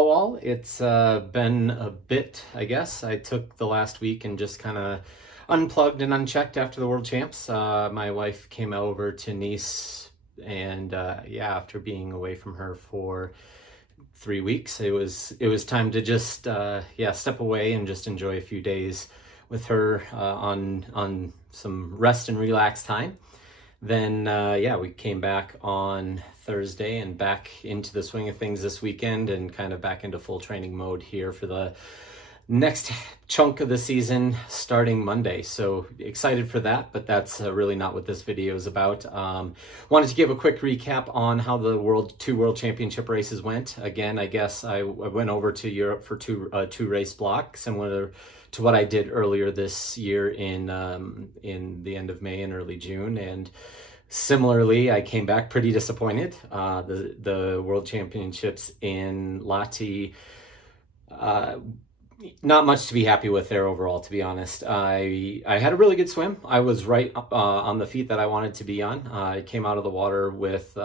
Hello all. It's been a bit, I guess. I took the last week and just kind of unplugged and unchecked after the World Champs. My wife came over to Nice and after being away from her for 3 weeks, it was time to just step away and just enjoy a few days with her on some rest and relax time. Then we came back on Thursday and back into the swing of things this weekend and kind of back into full training mode here for the next chunk of the season starting Monday. So excited for that, but that's really not what this video is about. Wanted to give a quick recap on how the two World Championship races went. Again, I guess I went over to Europe for two race block, similar to what I did earlier this year in the end of May and early June. And similarly, I came back pretty disappointed. The World Championships in Lahti, not much to be happy with there overall, to be honest. I had a really good swim. I was right on the feet that I wanted to be on. I came out of the water with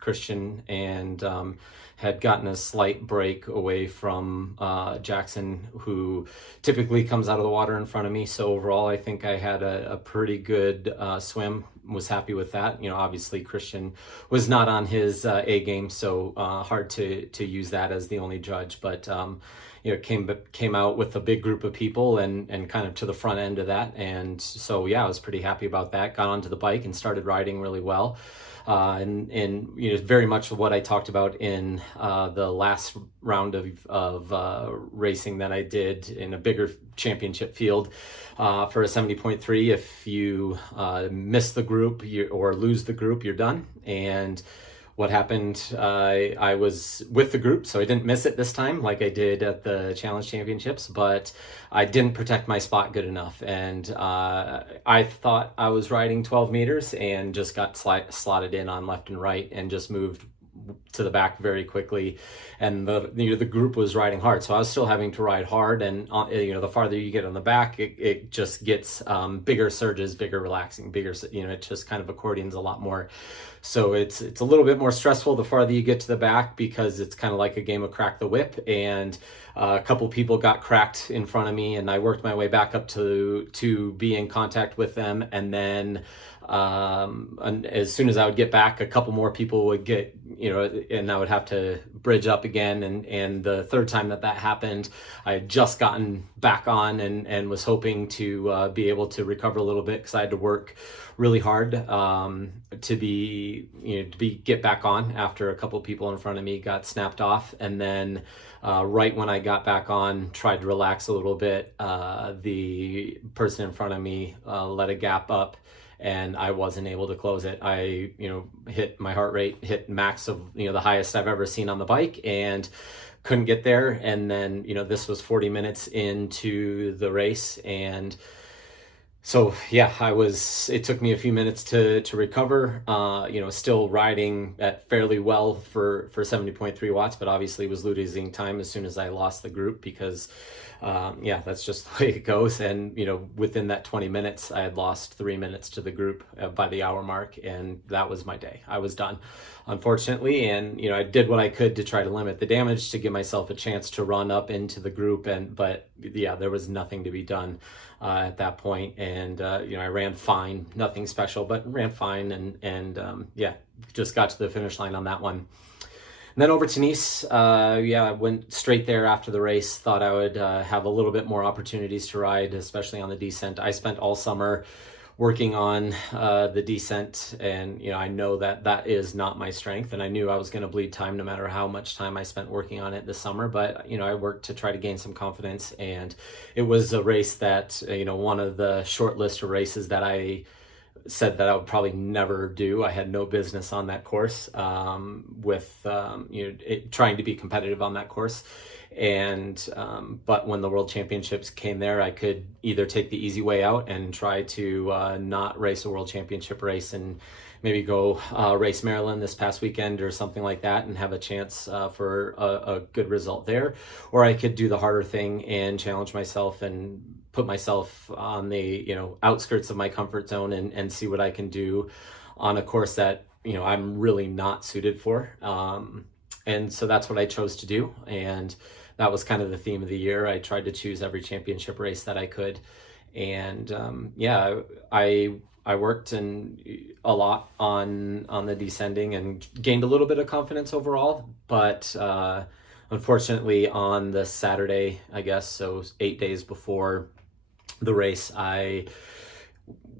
Christian and had gotten a slight break away from Jackson, who typically comes out of the water in front of me. So overall, I think I had a pretty good swim. Was happy with that. Obviously Christian was not on his A game, so hard to use that as the only judge. But came out with a big group of people and kind of to the front end of that. And so, I was pretty happy about that. Got onto the bike and started riding really well. And very much what I talked about in the last round of racing that I did in a bigger championship field for a 70.3. If you miss the group or lose the group, you're done. And what happened, I was with the group, so I didn't miss it this time like I did at the Challenge Championships, but I didn't protect my spot good enough. And I thought I was riding 12 meters and just got slotted in on left and right and just moved to the back very quickly. And the group was riding hard, so I was still having to ride hard. And the farther you get on the back, it just gets bigger surges, bigger relaxing, bigger. It just kind of accordions a lot more. So it's a little bit more stressful the farther you get to the back, because it's kind of like a game of crack the whip. And a couple people got cracked in front of me, and I worked my way back up to be in contact with them. And then and as soon as I would get back, a couple more people would get, and I would have to bridge up again. And the third time that happened, I had just gotten back on and was hoping to be able to recover a little bit, because I had to work really hard to get back on after a couple people in front of me got snapped off. And then right when I got back on, tried to relax a little bit, the person in front of me let a gap up, and I wasn't able to close it. I, hit my heart rate, hit max of, the highest I've ever seen on the bike, and couldn't get there. And then, this was 40 minutes into the race. And so, it took me a few minutes to recover, still riding at fairly well for 70.3 watts, but obviously was losing time as soon as I lost the group, because that's just the way it goes. And, within that 20 minutes, I had lost 3 minutes to the group by the hour mark. And that was my day. I was done, unfortunately. And, I did what I could to try to limit the damage to give myself a chance to run up into the group. But there was nothing to be done at that point. And, I ran fine, nothing special, but ran fine. And just got to the finish line on that one. And then over to Nice, I went straight there after the race. Thought I would have a little bit more opportunities to ride, especially on the descent. I spent all summer working on the descent, and I know that is not my strength, and I knew I was going to bleed time no matter how much time I spent working on it this summer. But I worked to try to gain some confidence, and it was a race that one of the short list of races that I said that I would probably never do. I had no business on that course, trying to be competitive on that course. And but when the World Championships came there, I could either take the easy way out and try to not race a World Championship race and maybe go race Maryland this past weekend or something like that and have a chance for a good result there. Or I could do the harder thing and challenge myself and put myself on the outskirts of my comfort zone and see what I can do on a course that I'm really not suited for. And so that's what I chose to do. And that was kind of the theme of the year. I tried to choose every championship race that I could. And I worked a lot on the descending and gained a little bit of confidence overall. But unfortunately, on the Saturday, I guess, so 8 days before the race, I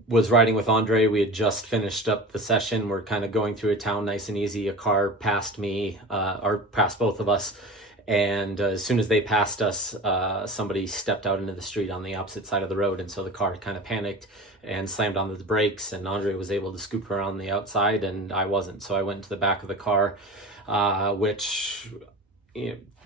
was riding with Andre. We had just finished up the session. We're kind of going through a town nice and easy. A car passed me, or passed both of us. And as soon as they passed us, somebody stepped out into the street on the opposite side of the road. And so the car kind of panicked and slammed on the brakes. And Andre was able to scoop around the outside, and I wasn't. So I went to the back of the car, which...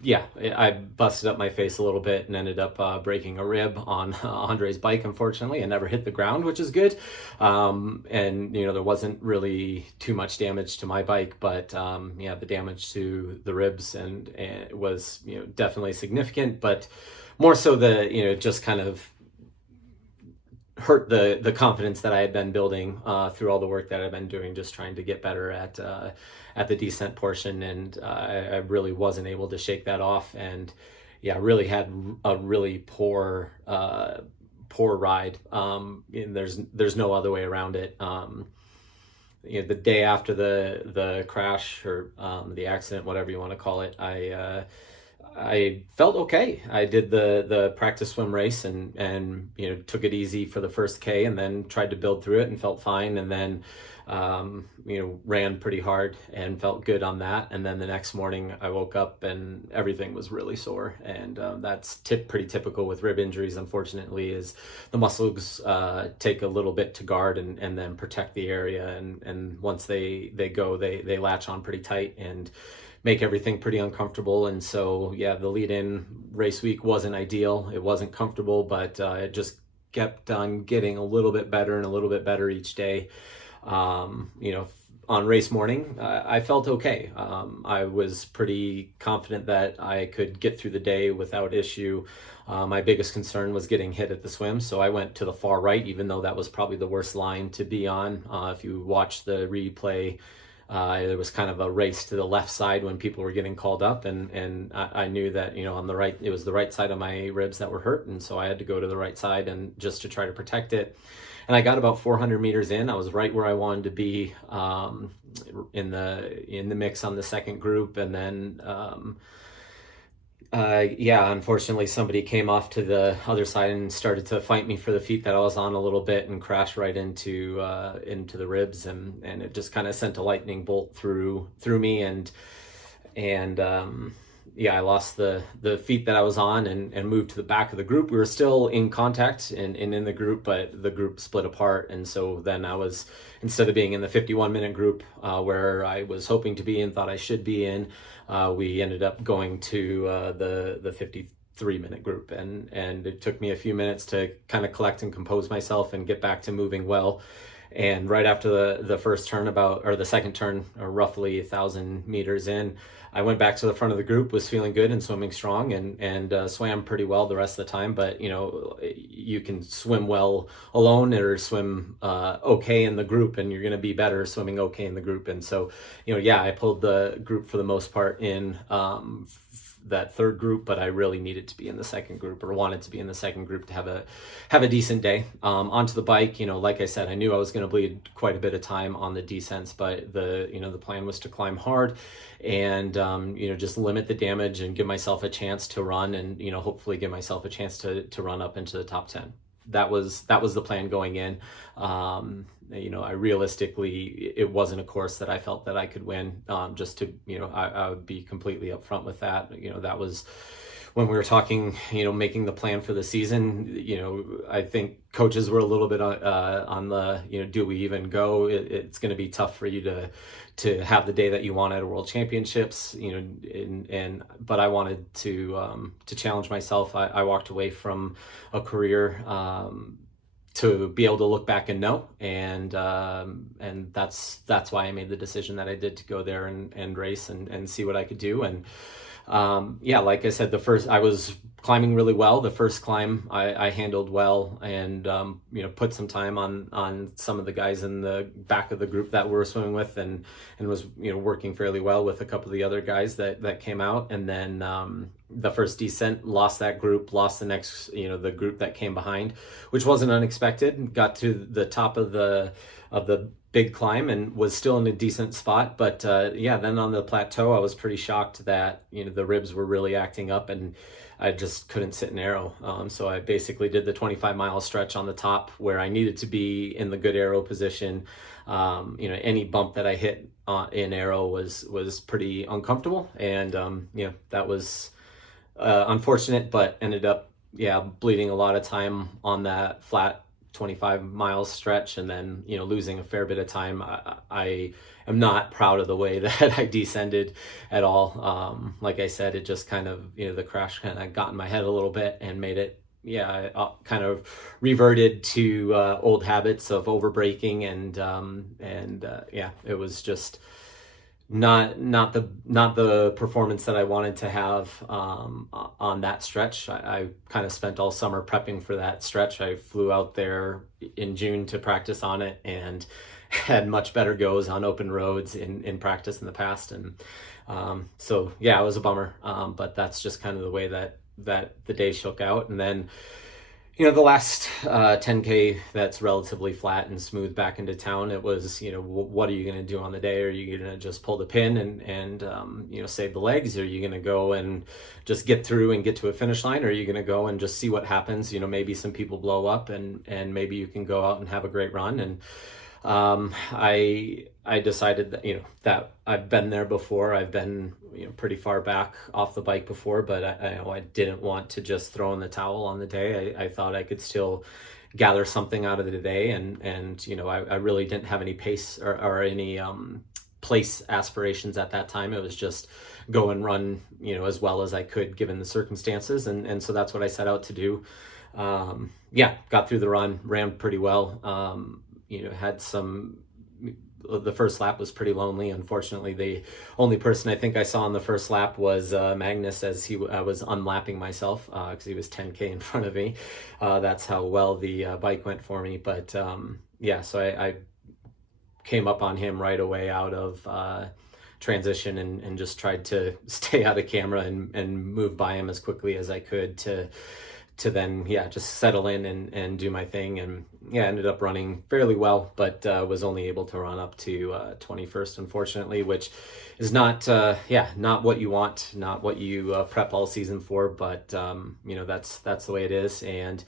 yeah, I busted up my face a little bit and ended up breaking a rib on Andre's bike, unfortunately, and never hit the ground, which is good. And, there wasn't really too much damage to my bike, but the damage to the ribs and was, definitely significant, but more so just kind of hurt the confidence that I had been building through all the work that I've been doing, just trying to get better at the descent portion. And I really wasn't able to shake that off. And really had a really poor ride. And there's no other way around it. The day after the crash or the accident, whatever you want to call it, I felt okay. I did the practice swim race and took it easy for the first K, and then tried to build through it and felt fine, and then ran pretty hard and felt good on that. And then the next morning I woke up and everything was really sore, and that's pretty typical with rib injuries, unfortunately, is the muscles take a little bit to guard and then protect the area, and once they latch on pretty tight and make everything pretty uncomfortable. And so the lead-in race week wasn't ideal. It wasn't comfortable, but it just kept on getting a little bit better and a little bit better each day. On race morning, I felt okay. I was pretty confident that I could get through the day without issue. My biggest concern was getting hit at the swim, so I went to the far right, even though that was probably the worst line to be on. If you watch the replay, there was kind of a race to the left side when people were getting called up, and I knew that on the right, it was the right side of my ribs that were hurt, and so I had to go to the right side and just to try to protect it. And I got about 400 meters in. I was right where I wanted to be in the mix on the second group, and then unfortunately somebody came off to the other side and started to fight me for the feet that I was on a little bit, and crashed right into the ribs, and it just kind of sent a lightning bolt through me, and I lost the feet that I was on and moved to the back of the group. We were still in contact and in the group, but the group split apart. And so then I was, instead of being in the 51-minute group where I was hoping to be and thought I should be in, we ended up going to the 53-minute group. And it took me a few minutes to kind of collect and compose myself and get back to moving well. And right after the first turn, the second turn, roughly 1,000 meters in, I went back to the front of the group, was feeling good and swimming strong, and swam pretty well the rest of the time. But you can swim well alone or swim okay in the group, and you're going to be better swimming okay in the group. And so I pulled the group for the most part in that third group, but I really needed to be in the second group, or wanted to be in the second group, to have a decent day. Onto the bike, like I said, I knew I was going to bleed quite a bit of time on the descents, but the plan was to climb hard and just limit the damage and give myself a chance to run, and hopefully give myself a chance to run up into the top 10. That was the plan going in. I realistically, it wasn't a course that I felt that I could win. Just to, I would be completely upfront with that. That was when we were talking, making the plan for the season. I think coaches were a little bit on the, do we even go? It's going to be tough for you to have the day that you want at a World Championships, but I wanted to challenge myself. I walked away from a career to be able to look back and know, and that's why I made the decision that I did to go there and race and see what I could do. And yeah, like I said, I was climbing really well. The first climb I handled well, and put some time on some of the guys in the back of the group that we were swimming with, and was working fairly well with a couple of the other guys that came out. And then the first descent, lost that group, lost the next, the group that came behind, which wasn't unexpected. Got to the top of the big climb and was still in a decent spot, but yeah, then on the plateau I was pretty shocked that the ribs were really acting up, and I just couldn't sit in aero. So I basically did the 25-mile stretch on the top where I needed to be in the good aero position. Any bump that I hit in aero was pretty uncomfortable, and that was unfortunate, but ended up bleeding a lot of time on that flat 25 mile stretch, and then losing a fair bit of time. I am not proud of the way that I descended at all. Like I said, it just kind of the crash kind of got in my head a little bit and made it kind of reverted to old habits of overbraking, and it was just not the performance that I wanted to have on that stretch. I kind of spent all summer prepping for that stretch. I flew out there in June to practice on it, and had much better goes on open roads in practice in the past. And so yeah, it was a bummer, but that's just kind of the way that the day shook out. And then the last 10K that's relatively flat and smooth back into town, it was, what are you going to do on the day? Are you going to just pull the pin and save the legs? Are you going to go and just get through and get to a finish line? Or are you going to go and just see what happens? Maybe some people blow up, and maybe you can go out and have a great run. And I decided that that I've been there before. I've been pretty far back off the bike before, but I didn't want to just throw in the towel on the day. I thought I could still gather something out of the day, and I really didn't have any pace or any place aspirations at that time. It was just go and run as well as I could given the circumstances, and so that's what I set out to do. Got through the run, ran pretty well. Had the first lap was pretty lonely. Unfortunately, the only person I think I saw on the first lap was Magnus, as I was unlapping myself because he was 10K in front of me. That's how well the bike went for me. But so I came up on him right away out of transition, and just tried to stay out of camera and move by him as quickly as I could to then just settle in and do my thing. And ended up running fairly well, but was only able to run up to 21st, unfortunately, which is not what you want, not what you prep all season for, but that's the way it is. And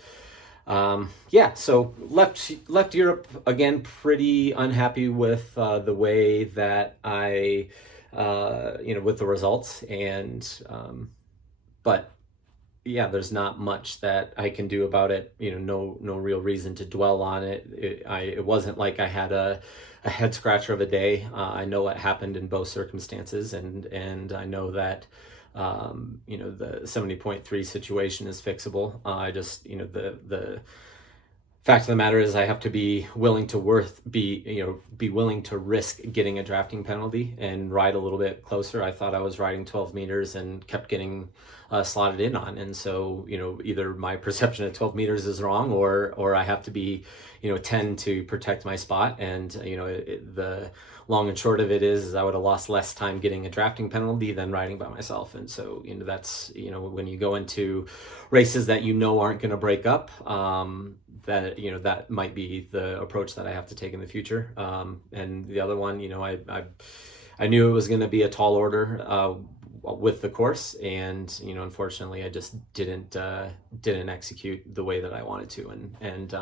so left Europe again pretty unhappy with the way that I with the results, and but there's not much that I can do about it. No real reason to dwell on it. It wasn't like I had a head scratcher of a day. I know what happened in both circumstances, and I know that the 70.3 situation is fixable. I just the fact of the matter is I have to be willing to be willing to risk getting a drafting penalty and ride a little bit closer. I thought I was riding 12 meters and kept getting slotted in on. And so, either my perception of 12 meters is wrong, or I have to be, 10 to protect my spot. And, the long and short of it is I would have lost less time getting a drafting penalty than riding by myself. And so, that's, when you go into races that aren't going to break up, that might be the approach that I have to take in the future. And the other one, I knew it was going to be a tall order with the course, and unfortunately I just didn't execute the way that I wanted to, and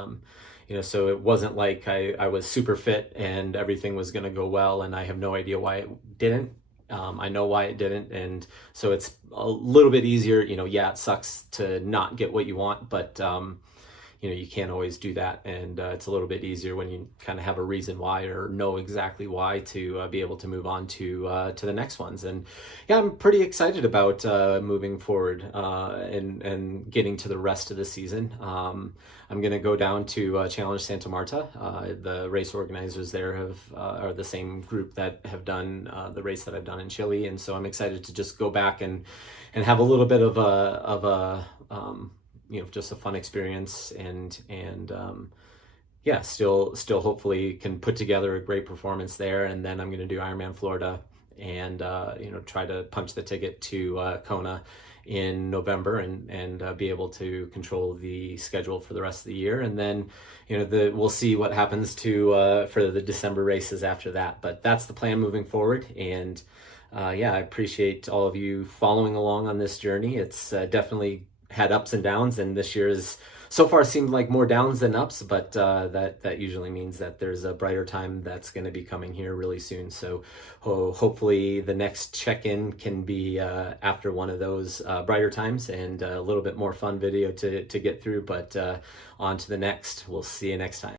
so it wasn't like I was super fit and everything was going to go well, and I have no idea why it didn't. I know why it didn't, and so it's a little bit easier. It sucks to not get what you want, but you can't always do that, and it's a little bit easier when you kind of have a reason why or know exactly why to be able to move on to the next ones. And yeah, I'm pretty excited about moving forward and getting to the rest of the season. I'm going to go down to Challenge Santa Marta. The race organizers there are the same group that have done the race that I've done in Chile, and so I'm excited to just go back and have a little bit of a just a fun experience, and yeah, still hopefully can put together a great performance there. And then I'm going to do Ironman Florida and try to punch the ticket to Kona in November, and be able to control the schedule for the rest of the year. And then we'll see what happens to for the December races after that, but that's the plan moving forward. And yeah, I appreciate all of you following along on this journey. It's definitely had ups and downs, and this year is so far seemed like more downs than ups, but that usually means that there's a brighter time that's going to be coming here really soon. So hopefully the next check-in can be after one of those brighter times, and a little bit more fun video to get through, but on to the next. We'll see you next time.